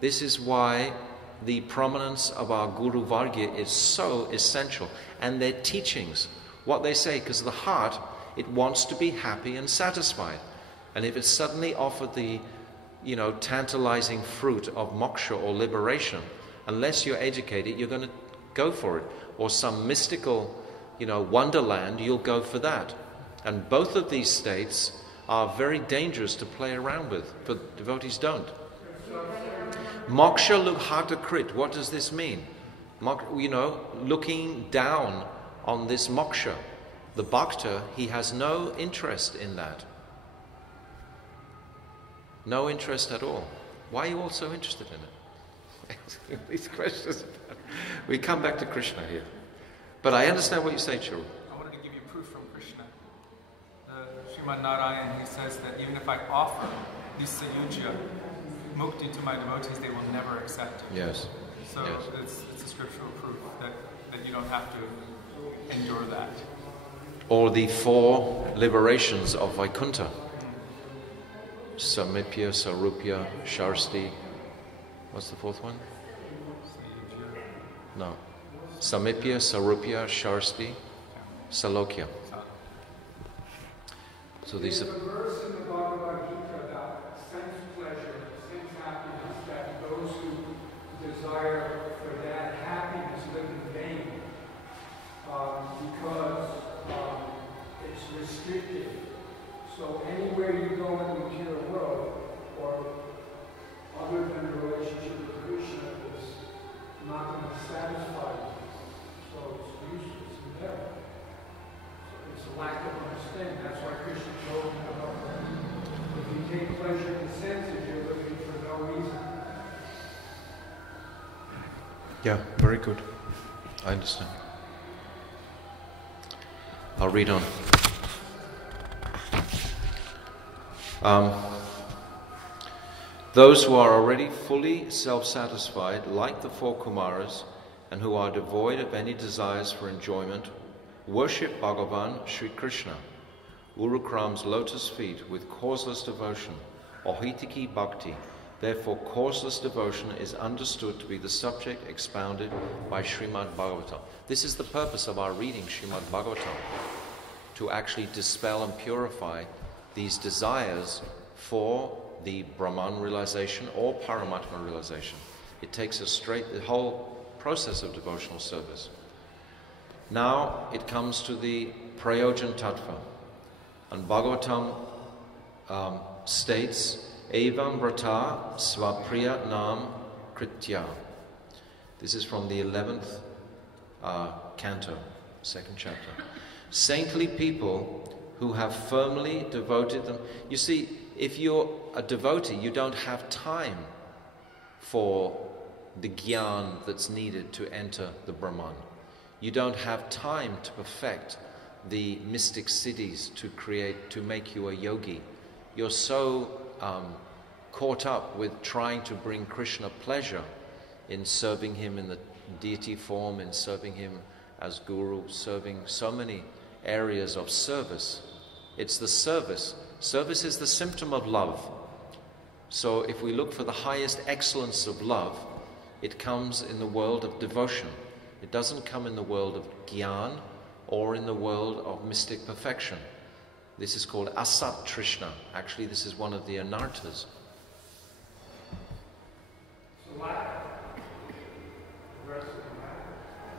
This is why the prominence of our Guru Vargya is so essential. And their teachings, what they say, because the heart, it wants to be happy and satisfied. And if it's suddenly offered the tantalizing fruit of moksha or liberation, unless you're educated, you're going to go for it. Or some mystical, wonderland, you'll go for that. And both of these states are very dangerous to play around with, but devotees don't. Moksha lubhata krit, what does this mean? Looking down on this moksha. The bhakta, he has no interest in that. No interest at all. Why are you all so interested in it? These questions. We come back to Krishna here. But I understand what you say, Churu. I wanted to give you proof from Krishna. Srimad Narayan, he says that even if I offer this sayujya, mukti to my devotees, they will never accept it. Yes. So yes. It's a scriptural proof that you don't have to endure that. Or the 4 liberations of Vaikuntha. Samipya, Sarupya, Sharsti. What's the fourth one? No. Samipya, Sarupya, Sharsti, Salokya. So these are... There's a verse in the Bhagavad Gita about sense pleasure, sense happiness, that those who desire for that happiness live in vain because it's restricted. So anywhere you go in the material world, or other than the relationship with Krishna, is not going to satisfy you. So it's useless and dead. So it's a lack of understanding. That's why Krishna told him about that. If you take pleasure in the senses, you're living for no reason. Yeah, very good. I understand. I'll read on. Those who are already fully self-satisfied, like the four Kumaras, and who are devoid of any desires for enjoyment, worship Bhagavan Sri Krishna, Urukram's lotus feet, with causeless devotion, Ohitiki Bhakti. Therefore, causeless devotion is understood to be the subject expounded by Srimad Bhagavatam. This is the purpose of our reading Srimad Bhagavatam, to actually dispel and purify these desires for the Brahman realization or Paramatma realization. It takes us straight, the whole process of devotional service. Now it comes to the Prayojan Tattva. And Bhagavatam states, Evam Vrata Svapriya Nam Kritya. This is from the 11th canto, 2nd chapter. Saintly people who have firmly devoted them. You see, if you're a devotee, you don't have time for the gyan that's needed to enter the Brahman. You don't have time to perfect the mystic siddhis to make you a yogi. You're so caught up with trying to bring Krishna pleasure in serving him in the deity form, in serving him as guru, serving so many areas of service. It's the service. Service is the symptom of love. So if we look for the highest excellence of love, it comes in the world of devotion. It doesn't come in the world of gyan or in the world of mystic perfection. This is called asat trishna. Actually, this is one of the anarthas.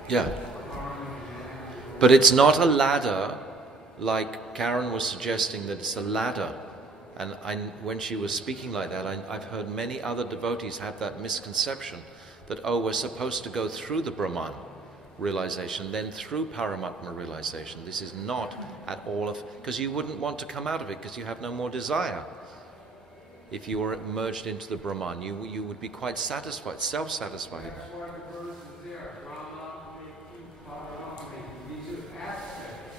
Yeah. But it's not a ladder like Karen was suggesting, that it's a ladder. And when she was speaking like that, I've heard many other devotees have that misconception that, oh, we're supposed to go through the Brahman realization, then through Paramatma realization. This is not at all because you wouldn't want to come out of it because you have no more desire. If you were merged into the Brahman, you would be quite satisfied, self-satisfied. That's why the verse is there. Brahma, these are aspects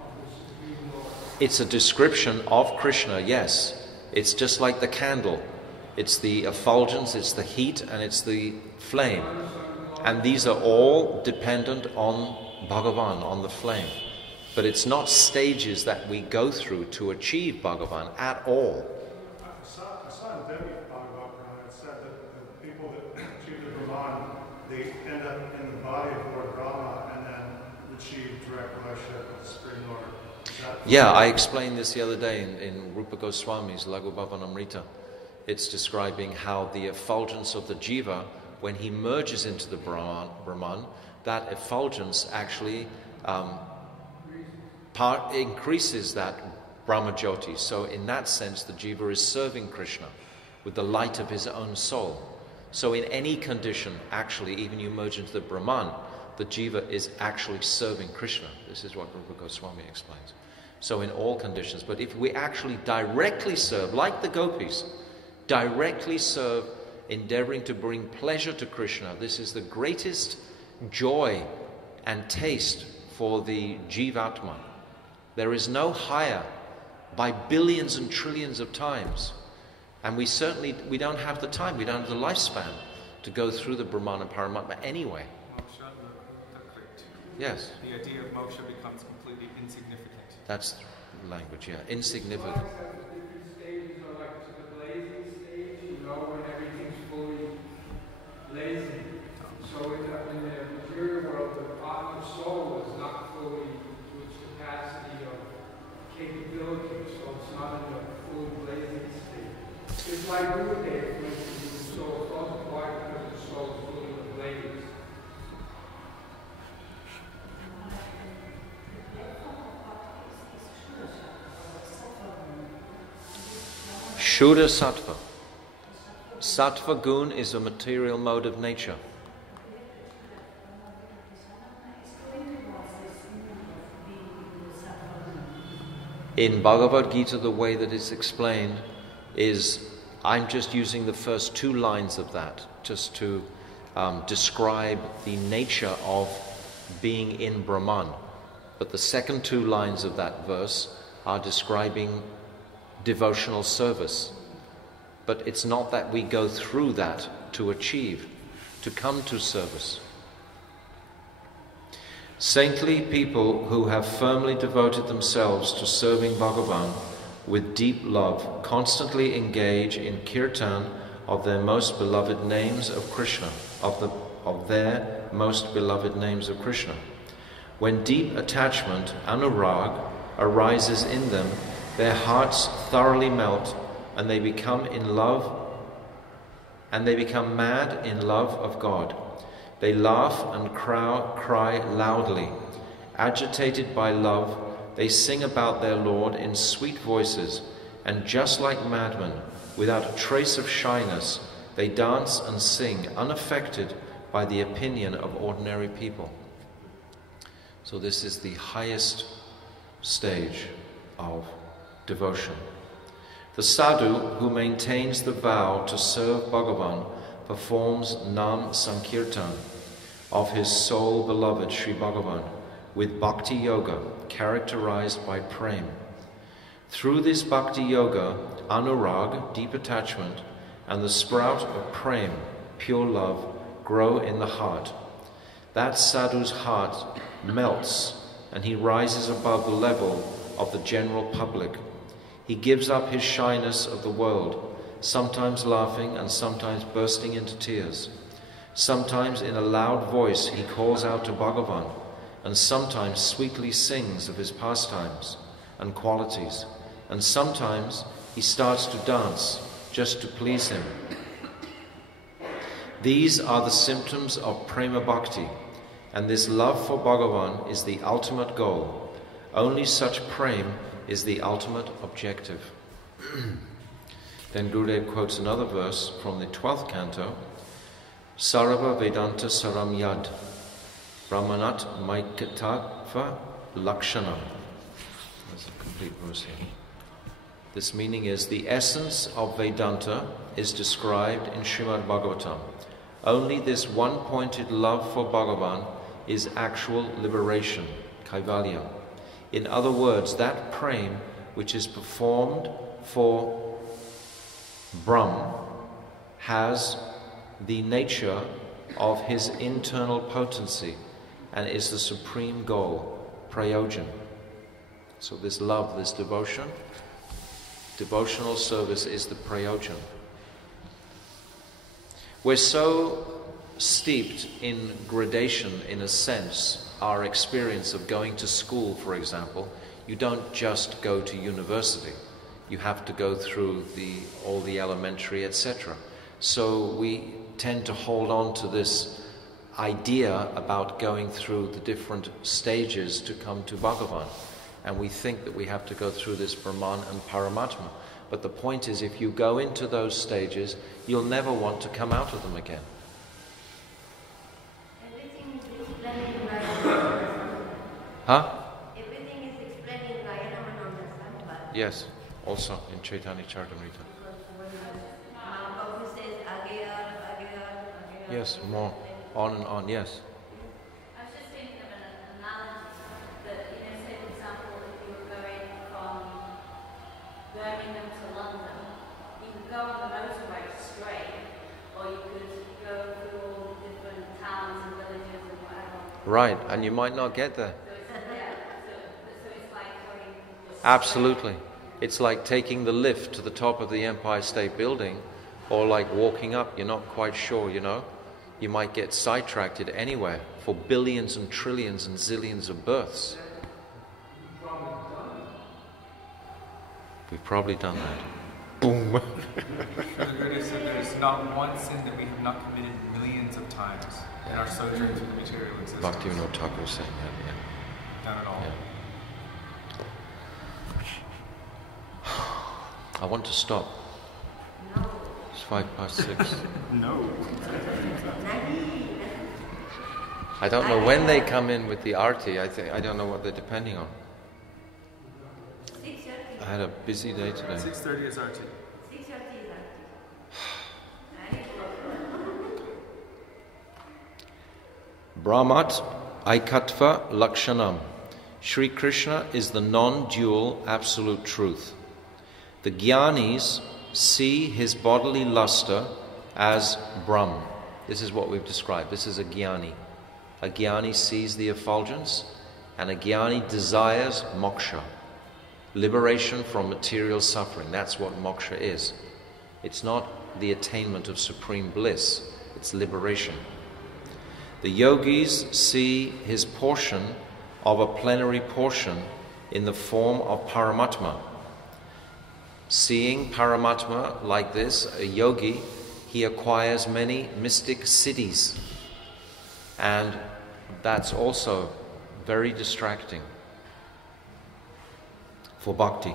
of the Supreme Lord. It's a description of Krishna, yes. It's just like the candle. It's the effulgence, it's the heat, and it's the flame. And these are all dependent on Bhagavan, on the flame. But it's not stages that we go through to achieve Bhagavan at all. I saw in Devi Bhagavatam, it said that the people that achieve the Brahman, they end up in the body of Lord Brahma and then achieve direct relationship with the Supreme Lord. Yeah, I explained this the other day in Rupa Goswami's Laghu Bhavanamrita. It's describing how the effulgence of the jiva, when he merges into the Brahman, that effulgence actually increases that Brahma Jyoti. So in that sense, the jiva is serving Krishna with the light of his own soul. So in any condition, actually, even you merge into the Brahman, the jiva is actually serving Krishna. This is what Rupa Goswami explains. So in all conditions. But if we actually directly serve, like the gopis, directly serve, endeavoring to bring pleasure to Krishna, this is the greatest joy and taste for the Jivatma. There is no higher by billions and trillions of times. And we don't have the time, we don't have the lifespan to go through the Brahman and Paramatma anyway. Moksha, the crypt. Yes. The idea of moksha becomes completely insignificant. That's the language, yeah. Insignificant. Different stages are like like Gurudev, for instance, who so thought why because the soul is full of ladies. Shuddha Sattva. Sattva gun is a material mode of nature. In Bhagavad Gita, the way that it's explained is, I'm just using the first 2 lines of that just to describe the nature of being in Brahman. But the second 2 lines of that verse are describing devotional service. But it's not that we go through that to achieve, to come to service. Saintly people who have firmly devoted themselves to serving Bhagavan with deep love constantly engage in kirtan of their most beloved names of Krishna, of their most beloved names of Krishna. When deep attachment, anurag, arises in them, their hearts thoroughly melt and they become in love, and they become mad in love of God. They laugh and cry loudly. Agitated by love, they sing about their Lord in sweet voices, and just like madmen, without a trace of shyness, they dance and sing, unaffected by the opinion of ordinary people. So this is the highest stage of devotion. The sadhu who maintains the vow to serve Bhagavan performs Nam Sankirtan of his soul beloved Sri Bhagavan with Bhakti Yoga characterized by Prem. Through this Bhakti Yoga, Anurag, deep attachment, and the sprout of Prem, pure love, grow in the heart. That sadhu's heart melts and he rises above the level of the general public. He gives up his shyness of the world, sometimes laughing and sometimes bursting into tears. Sometimes in a loud voice he calls out to Bhagavan, and sometimes sweetly sings of his pastimes and qualities, and sometimes he starts to dance just to please him. These are the symptoms of Prema Bhakti, and this love for Bhagavan is the ultimate goal. Only such Prem is the ultimate objective. Then Gurudev quotes another verse from the 12th canto, Sarva Vedanta Saram Yad, Brahmanat Maikatatva Lakshana. That's a complete verse here. This meaning is, the essence of Vedanta is described in Srimad Bhagavatam. Only this one-pointed love for Bhagavan is actual liberation, Kaivalya. In other words, that prem which is performed for Brahm has the nature of his internal potency and is the supreme goal, prayojan. So this love, this devotion, devotional service is the prayojan. We're so steeped in gradation, in a sense, our experience of going to school, for example, you don't just go to university. You have to go through all the elementary, etc. So we tend to hold on to this idea about going through the different stages to come to Bhagavan. And we think that we have to go through this Brahman and Paramatma. But the point is, if you go into those stages, you'll never want to come out of them again. Everything is explained in Rayanamana. Huh? Everything is explained in Rayanamana Sattva. Yes, also in Chaitanya Charitamrita. Mahaprabhu says Agayar. Yes, more. On and on, yes. I was just thinking of an analogy that, say for example, if you were going from Birmingham to London, you could go on the motorway straight, or you could go through all the different towns and villages and whatever. Right, and you might not get there. So it's like going just Absolutely. It's like taking the lift to the top of the Empire State Building, or like walking up, you're not quite sure, You might get sidetracked anywhere for billions and trillions and zillions of births. We've probably done that. boom. The Gurudev said there is not one sin that we have not committed millions of times in our sojourn through the material existence. Bhaktivinoda Thakur was saying that, yeah. None at all. Yeah. I want to stop. No. It's 6:05. No. I don't know when they come in with the arti. I don't know what they're depending on. 6:30. I had a busy day today. 6:30 is RT. 6:30 is Brahmat Aikatva Lakshanam. Sri Krishna is the non-dual absolute truth. The Jnanis see his bodily luster as Brahm. This is what we've described. This is a Jnani. A Jnani sees the effulgence, and a Jnani desires moksha, liberation from material suffering. That's what moksha is. It's not the attainment of supreme bliss, it's liberation. The yogis see his portion of a plenary portion in the form of Paramatma. Seeing Paramatma like this, a yogi, he acquires many mystic siddhis, and that's also very distracting for bhakti.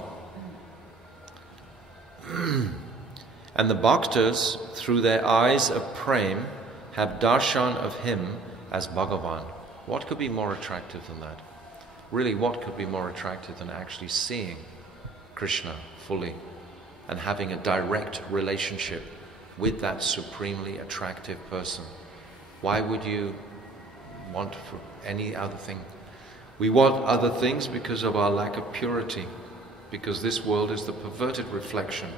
And the bhaktas, through their eyes of prem, have darshan of him as Bhagavan. What could be more attractive than that? Really, what could be more attractive than actually seeing Krishna fully and having a direct relationship with that supremely attractive person? Why would you want for any other thing? We want other things because of our lack of purity, because this world is the perverted reflection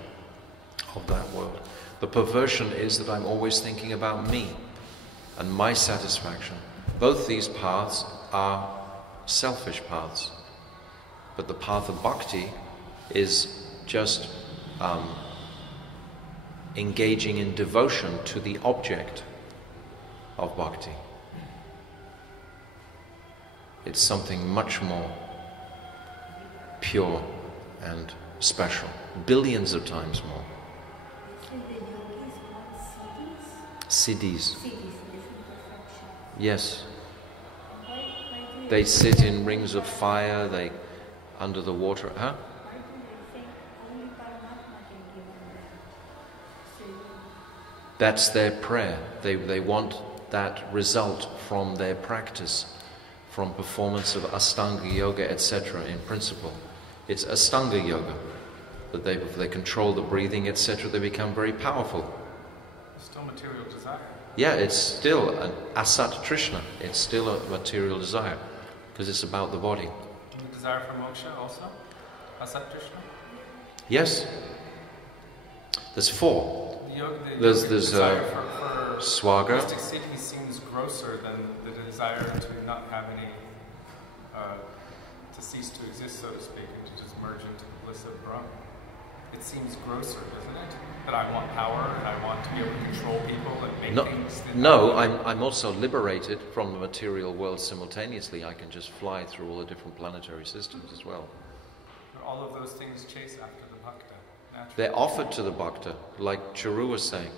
of that world. The perversion is that I'm always thinking about me and my satisfaction. Both these paths are selfish paths, but the path of bhakti is just engaging in devotion to the object of bhakti. It's something much more pure and special, billions of times more. Siddhis. Yes. They sit in rings of fire, they under the water. Huh? That's their prayer. They want that result from their practice, from performance of Astanga Yoga, etc. in principle. It's Astanga Yoga that they control the breathing, etc. They become very powerful. Still material desire. Yeah, it's still an asat trishna. It's still a material desire because it's about the body. And the desire for moksha also? Asat Krishna? Yes. There's four. There's desire for swaga. Mystic siddhi seems grosser than the desire to not have any, to cease to exist, so to speak, and to just merge into the bliss of Brahma. It seems grosser, doesn't it? That I want power and I want to be able to control people and make things. No, I'm also liberated from the material world simultaneously. I can just fly through all the different planetary systems as well. All of those things chase after the bhakta. Naturally. They're offered to the bhakta, like Charu was saying.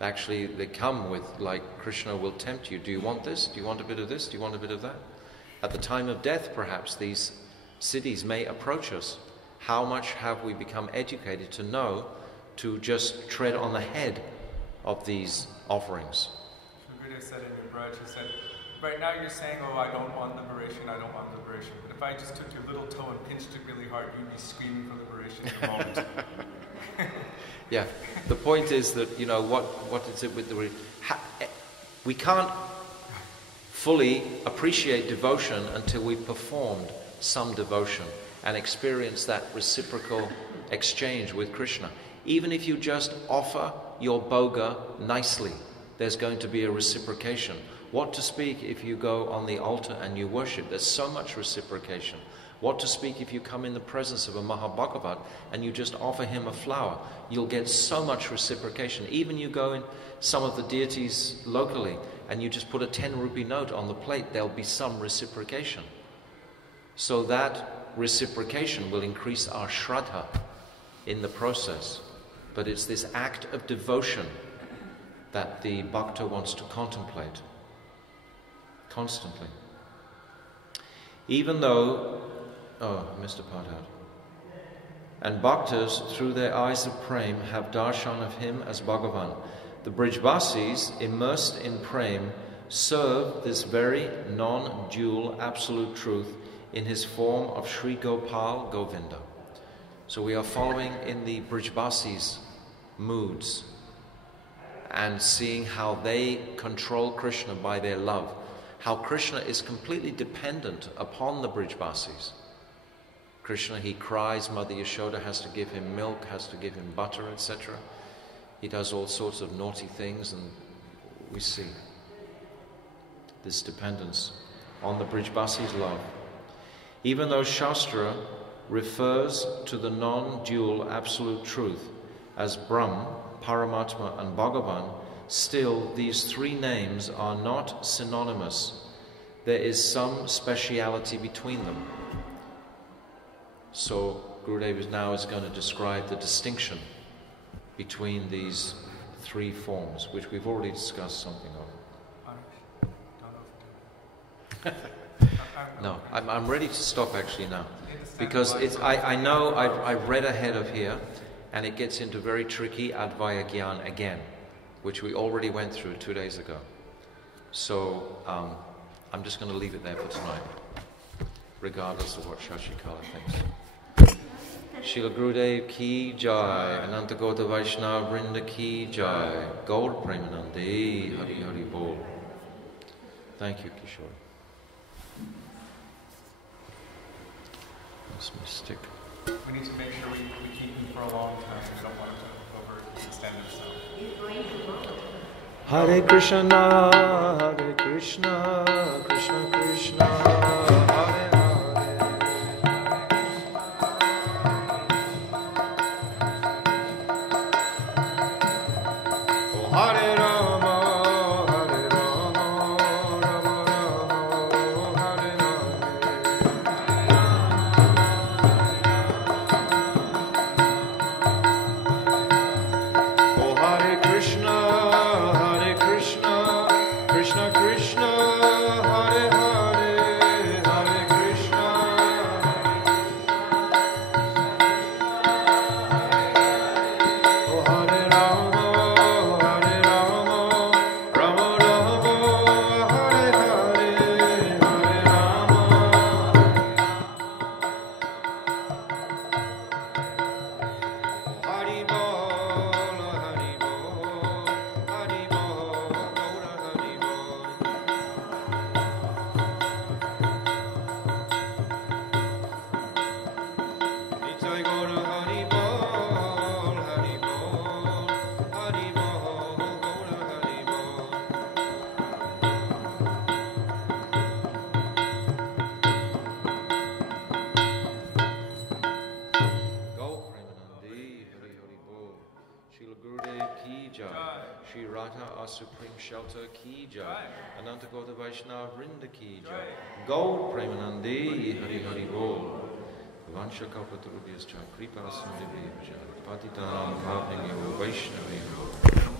Actually, they come with, like, Krishna will tempt you. Do you want this? Do you want a bit of this? Do you want a bit of that? At the time of death, perhaps, these siddhis may approach us. How much have we become educated to know to just tread on the head of these offerings? Gurudev said in your Braj, he said, right now you're saying, oh, I don't want liberation, I don't want liberation. But if I just took your little toe and pinched it really hard, you'd be screaming for liberation in a moment. Yeah, the point is that, you know, what is it with the... we can't fully appreciate devotion until we've performed some devotion and experience that reciprocal exchange with Krishna. Even if you just offer your bhoga nicely, there's going to be a reciprocation. What to speak if you go on the altar and you worship? There's so much reciprocation. What to speak if you come in the presence of a Mahabhagavat and you just offer him a flower? You'll get so much reciprocation. Even you go in some of the deities locally and you just put a 10 rupee note on the plate, there'll be some reciprocation. So that reciprocation will increase our shraddha in the process. but it's this act of devotion that the bhakta wants to contemplate constantly. Even though, Mr. Padhat, and bhaktas, through their eyes of prem, have darshan of him as Bhagavan. The Brijvasis, immersed in prem, serve this very non-dual absolute truth in his form of Sri Gopal Govinda. So we are following in the Brijvasis' moods and seeing how they control Krishna by their love, how Krishna is completely dependent upon the Brijvasis. Krishna, he cries, Mother Yashoda has to give him milk, has to give him butter, etc. He does all sorts of naughty things, and we see this dependence on the Brijvasis' love. Even though Shastra refers to the non-dual absolute truth as Brahm, Paramatma and Bhagavan, still these three names are not synonymous. There is some speciality between them. So Gurudev now is going to describe the distinction between these three forms, which we've already discussed something of. No, I'm ready to stop actually now, because I know I've read ahead of here, and it gets into very tricky Advaya Gyan again, which we already went through 2 days ago. So I'm just going to leave it there for tonight, regardless of what Shashikala thinks. Srila Gurudev ki jai, Ananta Gauta Vaishnava Vrinda ki jai, Gaur Premanande, Hari Hari Bol. Thank you, Kishore. That's my stick. We need to make sure we keep him for a long time. We don't want him to overextend himself. He's going to go. Hare Krishna, Krishna Krishna, Hare Hare. Hare Rama, Hare Rama, Rama Rama, Hare Hare. Oh Hare Krishna, Krishna Krishna, Hare Hare, Hare Krishna. Oh Hare Rama. Shri Radha, our supreme shelter, ki jai. Ananta Gauta Vaishnava Vrinda ki jai. Gaur Premanande, Hari Hari Bol. Vansha Kalpatarubhyascha, Kripa Sindhivya, Patitanam Bhavnyo Vaishnavi.